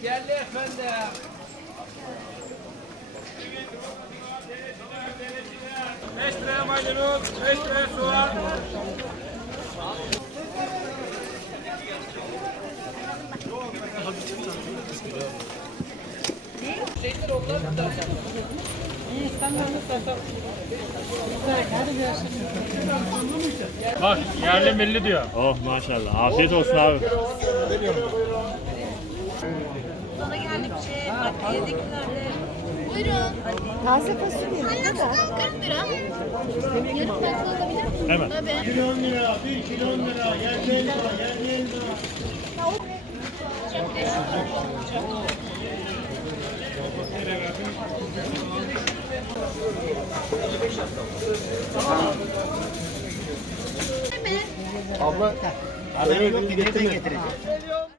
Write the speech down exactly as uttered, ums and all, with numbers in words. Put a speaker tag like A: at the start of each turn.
A: Geldi efendim. Beş liraya maydanoz, beş liraya soğan.
B: Bak yerli milli diyor.
C: Oh maşallah. Afiyet olsun abi.
D: Sana geldi bir şey. Bak yediklerle. Buyurun.
E: Taze fasulye ne kadar?
D: kırk lira. Yarım metre alabilir miyim?
C: Hemen.
D: Tabii.
F: on lira, bir kilo on lira, yerli elma, yerli elma.
D: Değil mi?
F: Abla, araya yok ki getirme.